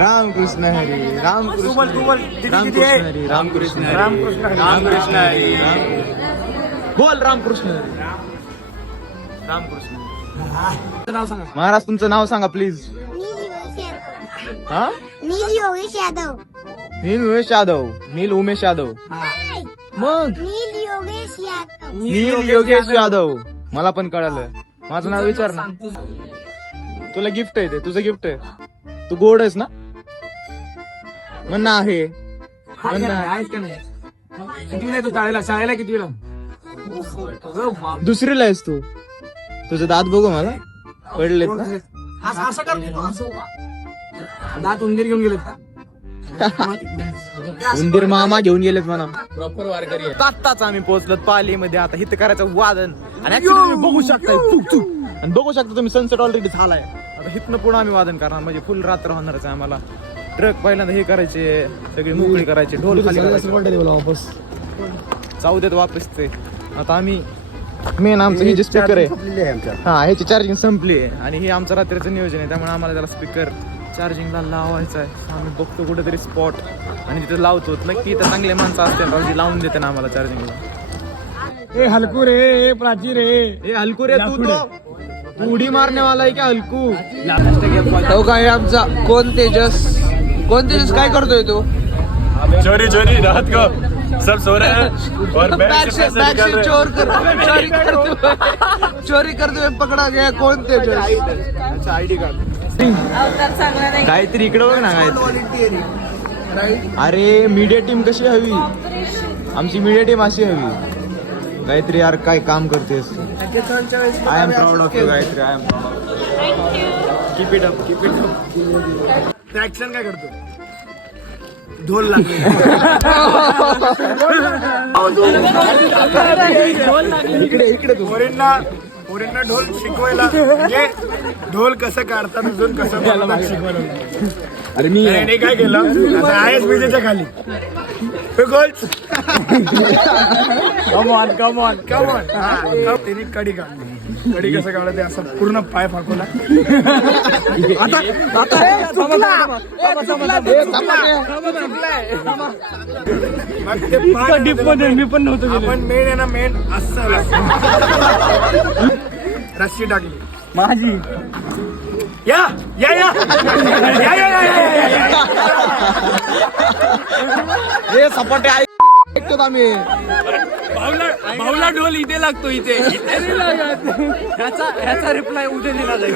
रामकृष्ण हरी रामकृष्ण रामकृष्ण हरी रामकृष्ण रामकृष्ण हरी. बोल रामकृष्ण हरी रामकृष्ण. नाव सांगा. महाराज तुमचं नाव सांगा प्लीज. हा नील योगेश यादव. नील उमेश यादव. नील उमेश यादव. मग नील योगेश यादव. नील योगेश यादव. मला पण कळालं. माझं नाव विचार ना. तुला गिफ्ट आहे ते. तुझं गिफ्ट आहे. तू गोड आहेस ना. म्हणणं आहे. आहेत का नाही? कितीला तू शाळेला कितीला? दुसरीला आहेस तू. तुझं दात बघू मला. पडलेत ना. असं कर. दात उंदीर घेऊन गेलेत का? उंदीर मामा घेऊन गेलेत म्हणा. प्रॉपर वारकरी. आत्ताच आम्ही पोहोचलो पालीमध्ये. आता हित करायचं वादन. आणि ऍक्च्युली तुम्ही बघू शकता आणि बघू शकता तुम्ही सनसेट ऑलरेडी झालाय. आता हिथनं पुढे आम्ही वादन करणार. म्हणजे फुल रात्र होणारच आहे आम्हाला. ट्रक पहिल्यांदा हे करायचे. सगळी मोकळी करायची. ढोल खाली करायचे. वापस जाऊ देत वापस ते. आता आम्ही मेन आमचं हे जे स्पीकर आहे हा ह्याची चार्जिंग संपली आहे. आणि हे आमचं रात्रीचं नियोजन आहे. त्यामुळे आम्हाला त्याला स्पीकर चार्जिंगला लावायचा आहे. आम्ही बघतो कुठेतरी स्पॉट आणि तिथे लावतो. नक्की इथं चांगले माणसं असते लावून देते ना आम्हाला चार्जिंगला. ए हलकू रे प्राची रे. ए हलकू रे तू उडी मारण्यावाला आहे क्या हलकू. तो काय आमचा कोण तेजस काय करतोय तो. चोरी रात को सब सो रहे हैं और बैंक से पैसे निकाल रहे हैं. चोरी करतोय पकडा गया. कोण तेजस. अच्छा आयडी कार्ड. काहीतरी इकडे बघ ना. काहीतरी अरे मीडिया टीम कशी हवी. आमची मीडिया टीम अशी हवी. गायत्री यार काय काम करतेस. I am proud of you Gayatri. I am proud. Keep it up. Action काय करतो. ढोल लागले. इकडे तू. पोरींना ढोल शिकवायला म्हणजे ढोल कसं काढतात अजून कसं शिकवायला. अरे मी त्याने काय केलं आहेस विजेच्या खाली. कमॉन त्यांनी कडी काढली. कडी कसं काढलं ते असं पूर्ण पाय फाकवला. मी पण नव्हतो. आपण मेन आहे ना मेन असं रस्सी टाकली माझी. या या या हे सपाटे ऐकतो आम्ही. भाऊला ढोल इथे लागतो. इथे ह्याचा रिप्लाय उद्या दिला जाईल.